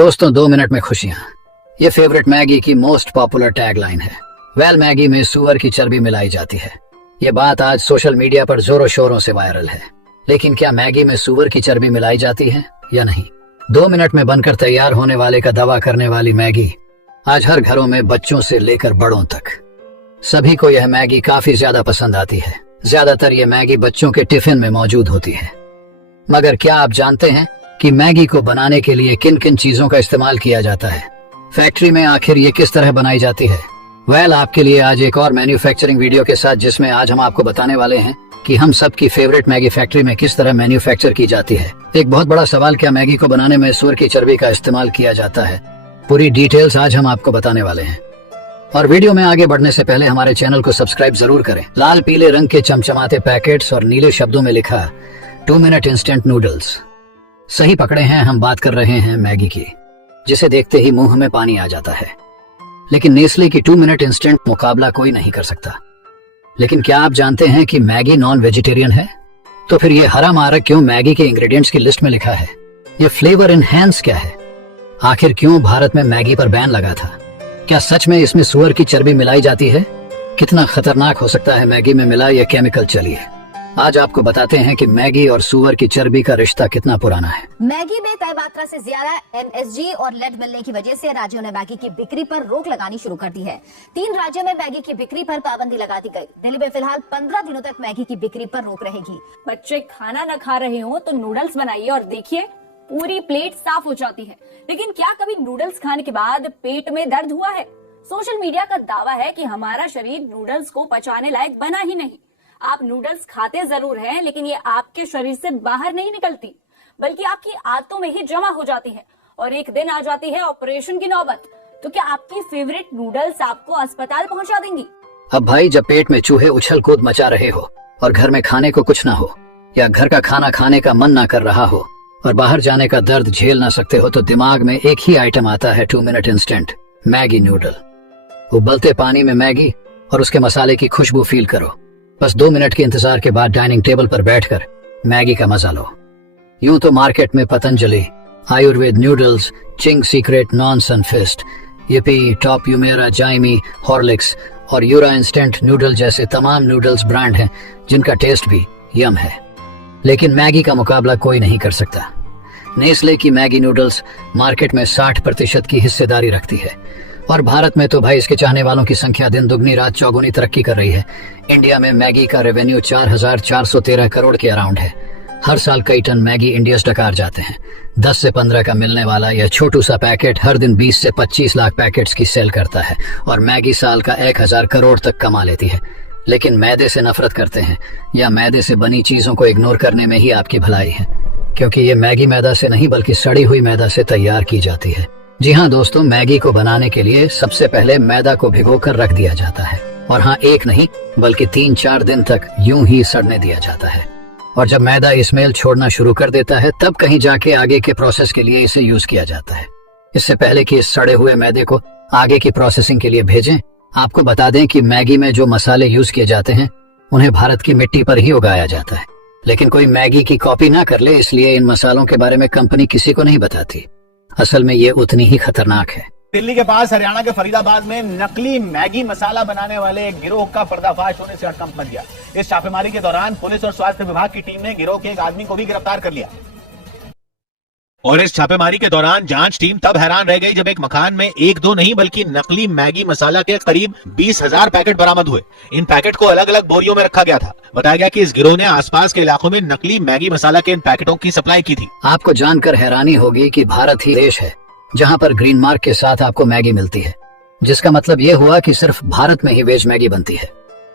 दोस्तों 2 मिनट में खुशियां, ये फेवरेट मैगी की मोस्ट पॉपुलर टैगलाइन है। वेल मैगी में सुअर की चर्बी मिलाई जाती है। ये बात आज सोशल मीडिया पर जोरों शोरों से वायरल है। लेकिन क्या मैगी में सुअर की चर्बी मिलाई जाती है या नहीं? 2 मिनट में बनकर तैयार होने वाले का दावा करने वाली मैगी आज हर घरों में बच्चों से लेकर बड़ों तक सभी को यह मैगी काफी ज्यादा पसंद आती है। ज्यादातर ये मैगी बच्चों के टिफिन में मौजूद होती है। मगर क्या आप जानते हैं कि मैगी को बनाने के लिए किन किन चीजों का इस्तेमाल किया जाता है? फैक्ट्री में आखिर ये किस तरह बनाई जाती है? आपके लिए आज एक और मैन्युफैक्चरिंग वीडियो के साथ, जिसमें आज हम आपको बताने वाले हैं कि हम सब की फेवरेट मैगी फैक्ट्री में किस तरह मैन्युफैक्चर की जाती है। एक बहुत बड़ा सवाल, क्या मैगी को बनाने में सुअर की चर्बी का इस्तेमाल किया जाता है? पूरी डिटेल्स आज हम आपको बताने वाले हैं। और वीडियो में आगे बढ़ने से पहले हमारे चैनल को सब्सक्राइब जरूर करें। लाल पीले रंग के चमचमाते पैकेट्स और नीले शब्दों में लिखा 2 मिनट इंस्टेंट नूडल्स। सही पकड़े हैं, हम बात कर रहे हैं मैगी की, जिसे देखते ही मुंह में पानी आ जाता है। लेकिन नेस्ले की 2 मिनट इंस्टेंट मुकाबला कोई नहीं कर सकता। लेकिन क्या आप जानते हैं कि मैगी नॉन वेजिटेरियन है? तो फिर ये हरा मारक क्यों मैगी के इंग्रेडिएंट्स की लिस्ट में लिखा है? ये फ्लेवर एनहांस क्या है? आखिर क्यों भारत में मैगी पर बैन लगा था? क्या सच में इसमें सुअर की चर्बी मिलाई जाती है? कितना खतरनाक हो सकता है मैगी में मिला यह केमिकल? चलिए आज आपको बताते हैं कि मैगी और सुअर की चर्बी का रिश्ता कितना पुराना है। मैगी में तय मात्रा से ज्यादा MSG और लेड मिलने की वजह से राज्यों ने मैगी की बिक्री पर रोक लगानी शुरू कर दी है। 3 राज्यों में मैगी की बिक्री पर पाबंदी लगा दी गई। दिल्ली में फिलहाल 15 दिनों तक मैगी की बिक्री पर रोक रहेगी। बच्चे खाना न खा रहे हो तो नूडल्स बनाइए और देखिए पूरी प्लेट साफ हो जाती है। लेकिन क्या कभी नूडल्स खाने के बाद पेट में दर्द हुआ है? सोशल मीडिया का दावा है कि हमारा शरीर नूडल्स को पचाने लायक बना ही नहीं। आप नूडल्स खाते जरूर हैं, लेकिन ये आपके शरीर से बाहर नहीं निकलती, बल्कि आपकी आंतों में ही जमा हो जाती है और एक दिन आ जाती है ऑपरेशन की नौबत। तो क्या आपकी फेवरेट नूडल्स आपको अस्पताल पहुंचा देंगी? अब भाई, जब पेट में चूहे उछल कूद मचा रहे हो और घर में खाने को कुछ ना हो, या घर का खाना खाने का मन ना कर रहा हो और बाहर जाने का दर्द झेल ना सकते हो, तो दिमाग में एक ही आइटम आता है 2 मिनट इंस्टेंट मैगी नूडल। उबलते पानी में मैगी और उसके मसाले की खुशबू फील करो। बस 2 मिनट के इंतजार के बाद डाइनिंग टेबल पर बैठकर मैगी का मजा लो। यूं तो मार्केट में Patanjali, Ayurved noodles, Ching's secret, Knorr Sunfeast, yippee, top यूमेरा, जाइमी, हॉर्लिक्स और यूरा इंस्टेंट नूडल जैसे तमाम नूडल्स ब्रांड हैं जिनका टेस्ट भी यम है। लेकिन मैगी का मुकाबला कोई नहीं कर सकता। नेस्ले की मैगी नूडल्स मार्केट में 60% की हिस्सेदारी रखती है और भारत में तो भाई इसके चाहने वालों की संख्या दिन दुगनी रात चौगुनी तरक्की कर रही है। इंडिया में मैगी का रेवेन्यू 4413 करोड़ के अराउंड है। हर साल कई टन मैगी इंडियस डकार जाते हैं। 10 से 15 का मिलने वाला यह छोटू सा पैकेट हर दिन 20 से 25 लाख पैकेट्स की सेल करता है और मैगी साल का 1000 करोड़ तक कमा लेती है। लेकिन मैदे से नफरत करते हैं या मैदे से बनी चीजों को इग्नोर करने में ही आपकी भलाई है, क्योंकि ये मैगी मैदा से नहीं बल्कि सड़ी हुई मैदा से तैयार की जाती है। जी हाँ दोस्तों, मैगी को बनाने के लिए सबसे पहले मैदा को भिगोकर रख दिया जाता है और हाँ, एक नहीं बल्कि 3-4 दिन तक यूं ही सड़ने दिया जाता है। और जब मैदा स्मेल छोड़ना शुरू कर देता है, तब कहीं जाके आगे के प्रोसेस के लिए इसे यूज किया जाता है। इससे पहले कि इस सड़े हुए मैदे को आगे की प्रोसेसिंग के लिए भेजें, आपको बता दें कि मैगी में जो मसाले यूज किए जाते हैं उन्हें भारत की मिट्टी पर ही उगाया जाता है। लेकिन कोई मैगी की कॉपी ना कर ले, इसलिए इन मसालों के बारे में कंपनी किसी को नहीं बताती। असल में ये उतनी ही खतरनाक है। दिल्ली के पास हरियाणा के फरीदाबाद में नकली मैगी मसाला बनाने वाले एक गिरोह का पर्दाफाश होने से हड़कंप मच गया। इस छापेमारी के दौरान पुलिस और स्वास्थ्य विभाग की टीम ने गिरोह के एक आदमी को भी गिरफ्तार कर लिया। और इस छापेमारी के दौरान जांच टीम तब हैरान रह गई जब एक मकान में 1-2 नहीं बल्कि नकली मैगी मसाला के करीब 20,000 पैकेट बरामद हुए। इन पैकेट को अलग अलग बोरियों में रखा गया था। बताया गया कि इस गिरोह ने आसपास के इलाकों में नकली मैगी मसाला के इन पैकेटों की सप्लाई की थी। आपको जानकर हैरानी होगी कि भारत ही देश है जहां पर ग्रीन मार्क के साथ आपको मैगी मिलती है, जिसका मतलब ये हुआ कि सिर्फ भारत में ही वेज मैगी बनती है।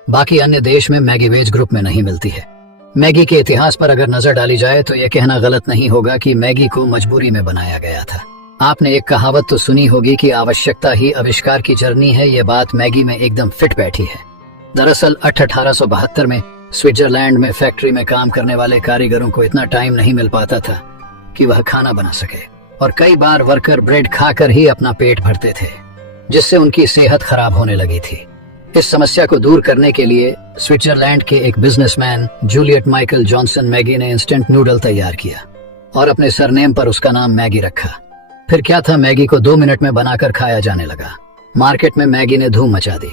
बाकी अन्य देश में मैगी वेज ग्रुप में नहीं मिलती है। मैगी के इतिहास पर अगर नजर डाली जाए तो यह कहना गलत नहीं होगा कि मैगी को मजबूरी में बनाया गया था। आपने एक कहावत तो सुनी होगी कि आवश्यकता ही आविष्कार की जर्नी है। ये बात मैगी में एकदम फिट बैठी है। दरअसल 1872 में स्विट्जरलैंड में फैक्ट्री में काम करने वाले कारीगरों को इतना टाइम नहीं मिल पाता था कि वह खाना बना सके और कई बार वर्कर ब्रेड खाकर ही अपना पेट भरते थे, जिससे उनकी सेहत खराब होने लगी थी। इस समस्या को दूर करने के लिए स्विट्जरलैंड के एक businessman Juliet Michael Johnson Maggi ने इंस्टेंट नूडल तैयार किया और अपने सरनेम पर उसका नाम मैगी रखा। फिर क्या था, मैगी को 2 मिनट में बनाकर खाया जाने लगा। मार्केट में मैगी ने धूम मचा दी।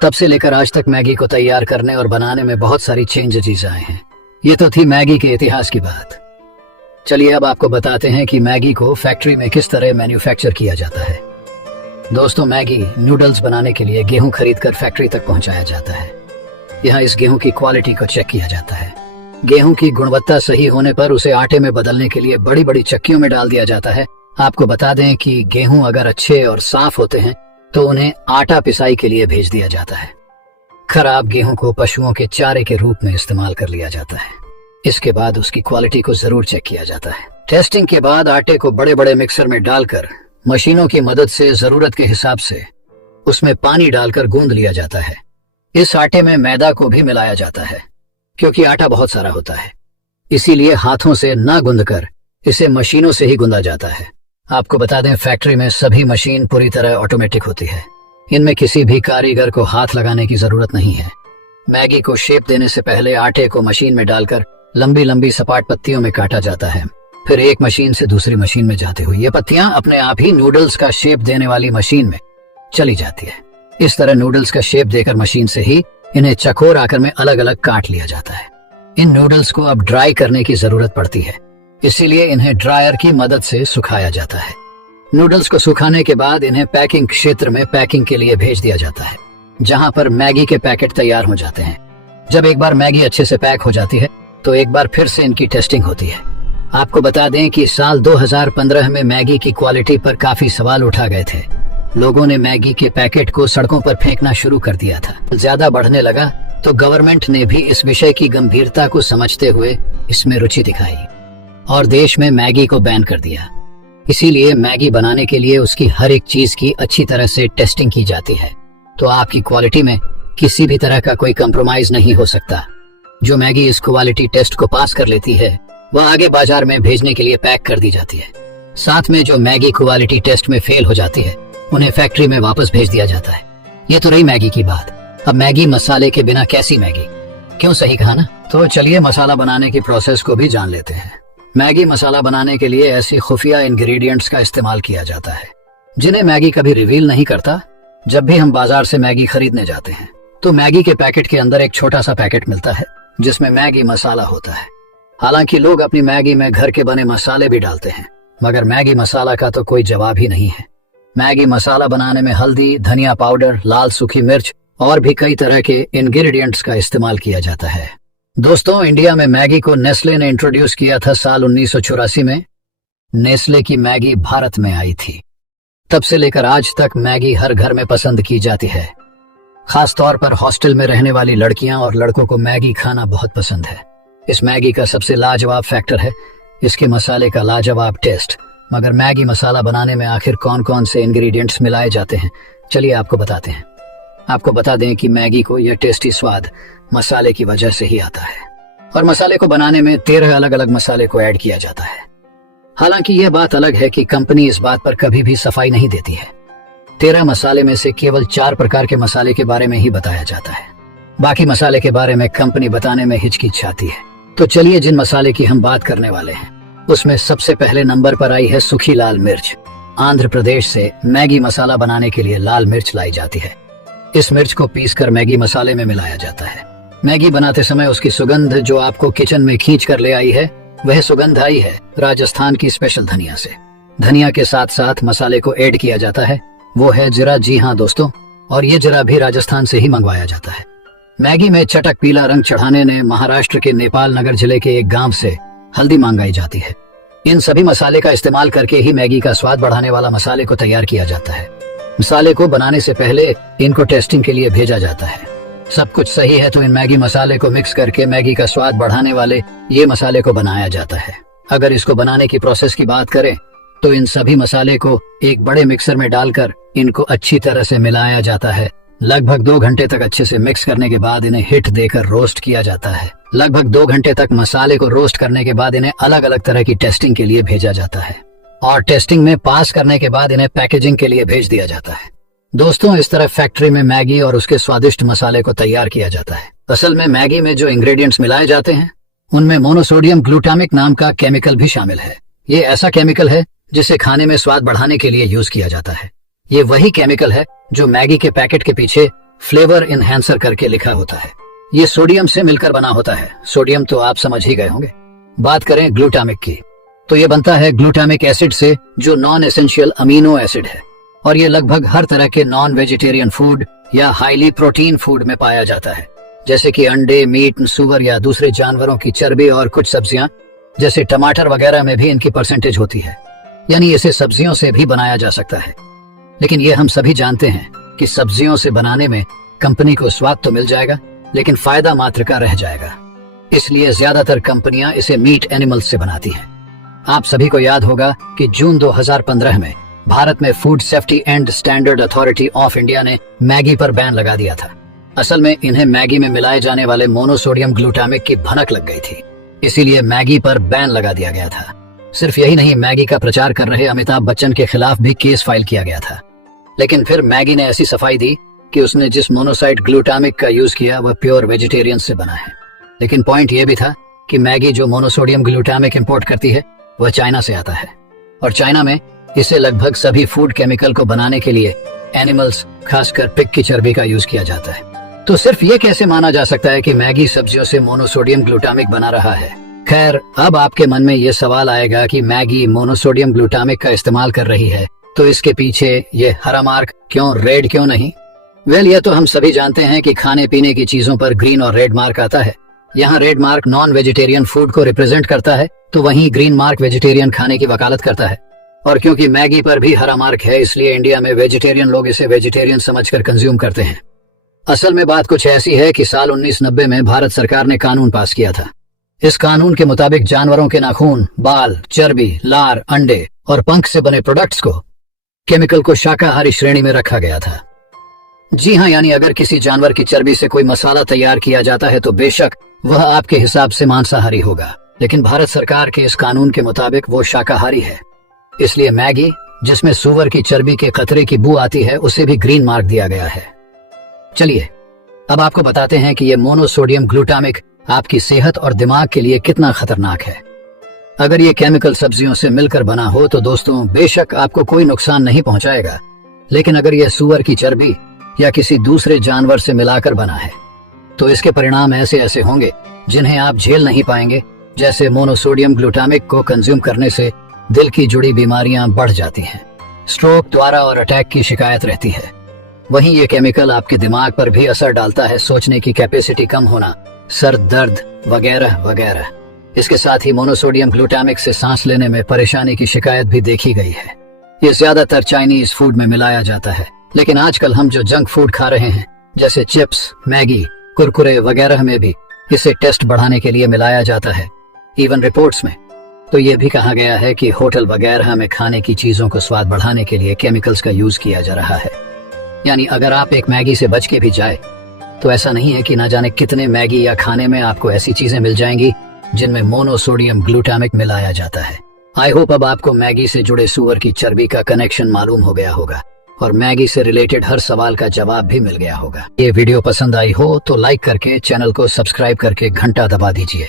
तब से लेकर आज तक मैगी को तैयार करने और बनाने में बहुत सारी चेंजेस आए हैं। ये तो थी मैगी के इतिहास की बात। चलिए अब आपको बताते हैं कि मैगी को फैक्ट्री में किस तरह मैन्युफैक्चर किया जाता है। दोस्तों, मैगी नूडल्स बनाने के लिए गेहूं खरीदकर फैक्ट्री तक पहुंचाया जाता है। यहाँ इस गेहूं की क्वालिटी को चेक किया जाता है। गेहूं की गुणवत्ता सही होने पर उसे आटे में बदलने के लिए बड़ी बड़ी चक्कियों में डाल दिया जाता है। आपको बता दें कि गेहूं अगर अच्छे और साफ होते हैं तो उन्हें आटा पिसाई के लिए भेज दिया जाता है। खराब गेहूं को पशुओं के चारे के रूप में इस्तेमाल कर लिया जाता है। इसके बाद उसकी क्वालिटी को जरूर चेक किया जाता है। टेस्टिंग के बाद आटे को बड़े बड़े मिक्सर में डालकर मशीनों की मदद से जरूरत के हिसाब से उसमें पानी डालकर गूंद लिया जाता है। इस आटे में मैदा को भी मिलाया जाता है क्योंकि आटा बहुत सारा होता है, इसीलिए हाथों से ना गूंदकर इसे मशीनों से ही गूंदा जाता है। आपको बता दें, फैक्ट्री में सभी मशीन पूरी तरह ऑटोमेटिक होती है। इनमें किसी भी कारीगर को हाथ लगाने की जरूरत नहीं है। मैगी को शेप देने से पहले आटे को मशीन में डालकर लंबी लंबी सपाट पत्तियों में काटा जाता है। फिर एक मशीन से दूसरी मशीन में जाते हुए ये पत्तियां अपने आप ही नूडल्स का शेप देने वाली मशीन में चली जाती है। इस तरह नूडल्स का शेप देकर मशीन से ही इन्हें चकोर आकर में अलग अलग काट लिया जाता है। इन नूडल्स को अब ड्राई करने की जरूरत पड़ती है, इसीलिए इन्हें ड्रायर की मदद से सुखाया जाता है। नूडल्स को सुखाने के बाद इन्हें पैकिंग क्षेत्र में पैकिंग के लिए भेज दिया जाता है, जहां पर मैगी के पैकेट तैयार हो जाते हैं। जब एक बार मैगी अच्छे से पैक हो जाती है तो एक बार फिर से इनकी टेस्टिंग होती है। आपको बता दें कि साल 2015 में मैगी की क्वालिटी पर काफी सवाल उठा गए थे। लोगों ने मैगी के पैकेट को सड़कों पर फेंकना शुरू कर दिया था। ज्यादा बढ़ने लगा तो गवर्नमेंट ने भी इस विषय की गंभीरता को समझते हुए इसमें रुचि दिखाई और देश में मैगी को बैन कर दिया। इसीलिए मैगी बनाने के लिए उसकी हर एक चीज की अच्छी तरह से टेस्टिंग की जाती है, तो आपकी क्वालिटी में किसी भी तरह का कोई कंप्रोमाइज नहीं हो सकता। जो मैगी इस क्वालिटी टेस्ट को पास कर लेती है वह आगे बाजार में भेजने के लिए पैक कर दी जाती है। साथ में जो मैगी क्वालिटी टेस्ट में फेल हो जाती है उन्हें फैक्ट्री में वापस भेज दिया जाता है। ये तो रही मैगी की बात। अब मैगी मसाले के बिना कैसी मैगी, क्यों, सही कहा ना? तो चलिए मसाला बनाने की प्रोसेस को भी जान लेते हैं। मैगी मसाला बनाने के लिए ऐसी खुफिया इंग्रेडिएंट्स का इस्तेमाल किया जाता है जिन्हें मैगी कभी रिवील नहीं करता। जब भी हम बाजार से मैगी खरीदने जाते हैं तो मैगी के पैकेट के अंदर एक छोटा सा पैकेट मिलता है जिसमें मैगी मसाला होता है। हालांकि लोग अपनी मैगी में घर के बने मसाले भी डालते हैं, मगर मैगी मसाला का तो कोई जवाब ही नहीं है। मैगी मसाला बनाने में हल्दी, धनिया पाउडर, लाल सूखी मिर्च और भी कई तरह के इंग्रेडिएंट्स का इस्तेमाल किया जाता है। दोस्तों, इंडिया में मैगी को नेस्ले ने इंट्रोड्यूस किया था साल 1984 में। नेस्ले की मैगी भारत में आई थी। तब से लेकर आज तक मैगी हर घर में पसंद की जाती है। खास तौर पर हॉस्टल में रहने वाली लड़कियां और लड़कों को मैगी खाना बहुत पसंद है। इस मैगी का सबसे लाजवाब फैक्टर है इसके मसाले का लाजवाब टेस्ट। मगर मैगी मसाला बनाने में आखिर कौन कौन से इंग्रेडिएंट्स मिलाए जाते हैं, चलिए आपको बताते हैं। आपको बता दें कि मैगी को यह टेस्टी स्वाद मसाले की वजह से ही आता है और मसाले को बनाने में 13 अलग अलग मसाले को ऐड किया जाता है। हालांकि यह बात अलग है कि कंपनी इस बात पर कभी भी सफाई नहीं देती है। 13 मसाले में से केवल 4 प्रकार के मसाले के बारे में ही बताया जाता है। बाकी मसाले के बारे में कंपनी बताने में हिचकिचाती है। तो चलिए जिन मसाले की हम बात करने वाले हैं उसमें सबसे पहले नंबर पर आई है सूखी लाल मिर्च। आंध्र प्रदेश से मैगी मसाला बनाने के लिए लाल मिर्च लाई जाती है। इस मिर्च को पीसकर मैगी मसाले में मिलाया जाता है। मैगी बनाते समय उसकी सुगंध जो आपको किचन में खींच कर ले आई है, वह सुगंध आई है राजस्थान की स्पेशल धनिया से। धनिया के साथ साथ मसाले को ऐड किया जाता है, वो है जीरा। जी हाँ दोस्तों, और ये जीरा भी राजस्थान से ही मंगवाया जाता है। मैगी में चटक पीला रंग चढ़ाने ने महाराष्ट्र के नेपाल नगर जिले के एक गांव से हल्दी मंगाई जाती है। इन सभी मसाले का इस्तेमाल करके ही मैगी का स्वाद बढ़ाने वाला मसाले को तैयार किया जाता है। मसाले को बनाने से पहले इनको टेस्टिंग के लिए भेजा जाता है। सब कुछ सही है तो इन मैगी मसाले को मिक्स करके मैगी का स्वाद बढ़ाने वाले ये मसाले को बनाया जाता है। अगर इसको बनाने की प्रोसेस की बात करें तो इन सभी मसाले को एक बड़े मिक्सर में डालकर इनको अच्छी तरह से मिलाया जाता है। लगभग 2 घंटे तक अच्छे से मिक्स करने के बाद इन्हें हिट देकर रोस्ट किया जाता है। लगभग 2 घंटे तक मसाले को रोस्ट करने के बाद इन्हें अलग अलग तरह की टेस्टिंग के लिए भेजा जाता है और टेस्टिंग में पास करने के बाद इन्हें पैकेजिंग के लिए भेज दिया जाता है। दोस्तों, इस तरह फैक्ट्री में मैगी और उसके स्वादिष्ट मसाले को तैयार किया जाता है। असल में मैगी में जो इंग्रेडिएंट्स मिलाए जाते हैं उनमें मोनोसोडियम ग्लूटामिक नाम का केमिकल भी शामिल है। ये ऐसा केमिकल है जिसे खाने में स्वाद बढ़ाने के लिए यूज किया जाता है। ये वही केमिकल है जो मैगी के पैकेट के पीछे फ्लेवर इनहैंसर करके लिखा होता है। ये सोडियम से मिलकर बना होता है। सोडियम तो आप समझ ही गए होंगे। बात करें ग्लूटामिक की, तो ये बनता है ग्लूटामिक एसिड से, जो नॉन एसेंशियल अमीनो एसिड है, और ये लगभग हर तरह के नॉन वेजिटेरियन फूड या हाईली प्रोटीन फूड में पाया जाता है, जैसे कि अंडे, मीट, सूअर या दूसरे जानवरों की चर्बी, और कुछ सब्जियां जैसे टमाटर वगैरह में भी इनकी परसेंटेज होती है। यानी इसे सब्जियों से भी बनाया जा सकता है। लेकिन ये हम सभी जानते हैं कि सब्जियों से बनाने में कंपनी को स्वाद तो मिल जाएगा, लेकिन फायदा मात्र का रह जाएगा। इसलिए ज्यादातर कंपनियां इसे मीट एनिमल्स से बनाती हैं। आप सभी को याद होगा कि जून 2015 में भारत में food safety and standard authority of India ने मैगी पर बैन लगा दिया था। असल में इन्हें मैगी में मिलाए जाने वाले मोनोसोडियम ग्लूटामिक की भनक लग गई थी, इसीलिए मैगी पर बैन लगा दिया गया था। सिर्फ यही नहीं, मैगी का प्रचार कर रहे अमिताभ बच्चन के खिलाफ भी केस फाइल किया गया था। लेकिन फिर मैगी ने ऐसी सफाई दी कि उसने जिस मोनोसाइड ग्लूटामिक का यूज किया वह प्योर वेजिटेरियन से बना है। लेकिन पॉइंट यह भी था कि मैगी जो मोनोसोडियम ग्लूटामिक इंपोर्ट करती है वह चाइना से आता है, और चाइना में इसे लगभग सभी फूड केमिकल को बनाने के लिए एनिमल्स, खासकर पिग की चर्बी का यूज किया जाता है। तो सिर्फ ये कैसे माना जा सकता है कि मैगी सब्जियों से मोनोसोडियम ग्लूटामिक बना रहा है? खैर, अब आपके मन में ये सवाल आएगा कि मैगी मोनोसोडियम ग्लूटामिक का इस्तेमाल कर रही है, तो इसके पीछे ये हरा मार्क क्यों, रेड क्यों नहीं? ये तो हम सभी जानते हैं कि खाने पीने की चीजों पर ग्रीन और रेड मार्क आता है। यहाँ red mark non vegetarian food को रिप्रेजेंट करता है, तो वहीं ग्रीन मार्क वेजिटेरियन खाने की वकालत करता है। और क्योंकि मैगी पर भी हरा मार्क है, इसलिए इंडिया में वेजिटेरियन लोग इसे वेजिटेरियन समझकर कंज्यूम करते हैं। असल में बात कुछ ऐसी है कि साल 1990 में भारत सरकार ने कानून पास किया था। इस कानून के मुताबिक जानवरों के नाखून, बाल, चर्बी, लार, अंडे और पंख से बने प्रोडक्ट्स को, केमिकल को शाकाहारी श्रेणी में रखा गया था। जी हाँ, यानी अगर किसी जानवर की चर्बी से कोई मसाला तैयार किया जाता है तो बेशक वह आपके हिसाब से मांसाहारी होगा, लेकिन भारत सरकार के इस कानून के मुताबिक वो शाकाहारी है। इसलिए मैगी जिसमें सूअर की चर्बी के कतरे की बू आती है, उसे भी ग्रीन मार्क दिया गया है। चलिए अब आपको बताते हैं कि ये मोनोसोडियम ग्लूटामिक आपकी सेहत और दिमाग के लिए कितना खतरनाक है। अगर ये केमिकल सब्जियों से मिलकर बना हो तो दोस्तों बेशक आपको कोई नुकसान नहीं पहुंचाएगा, लेकिन अगर यह सूअर की चर्बी या किसी दूसरे जानवर से मिलाकर बना है तो इसके परिणाम ऐसे ऐसे होंगे जिन्हें आप झेल नहीं पाएंगे। जैसे मोनोसोडियम ग्लूटामिक को कंज्यूम करने से दिल की जुड़ी बीमारियां बढ़ जाती हैं, स्ट्रोक, द्वारा और अटैक की शिकायत रहती है। वहीं ये केमिकल आपके दिमाग पर भी असर डालता है, सोचने की कैपेसिटी कम होना, सर दर्द वगैरह वगैरह। इसके साथ ही मोनोसोडियम ग्लूटामिक से सांस लेने में परेशानी की शिकायत भी देखी गई है। ये ज्यादातर चाइनीज फूड में मिलाया जाता है, लेकिन आजकल हम जो जंक फूड खा रहे हैं जैसे चिप्स, मैगी, कुरकुरे वगैरह में भी इसे टेस्ट बढ़ाने के लिए मिलाया जाता है। इवन रिपोर्ट्स में तो ये भी कहा गया है कि होटल वगैरह में खाने की चीजों को स्वाद बढ़ाने के लिए केमिकल्स का यूज किया जा रहा है। यानी अगर आप एक मैगी से बच के भी जाए तो ऐसा नहीं है कि ना जाने कितने मैगी या खाने में आपको ऐसी चीजें मिल जाएंगी जिनमें मोनोसोडियम ग्लूटामिक मिलाया जाता है। आई होप अब आपको मैगी से जुड़े सूअर की चर्बी का कनेक्शन मालूम हो गया होगा और मैगी से रिलेटेड हर सवाल का जवाब भी मिल गया होगा। ये वीडियो पसंद आई हो तो लाइक करके चैनल को सब्सक्राइब करके घंटा दबा दीजिए।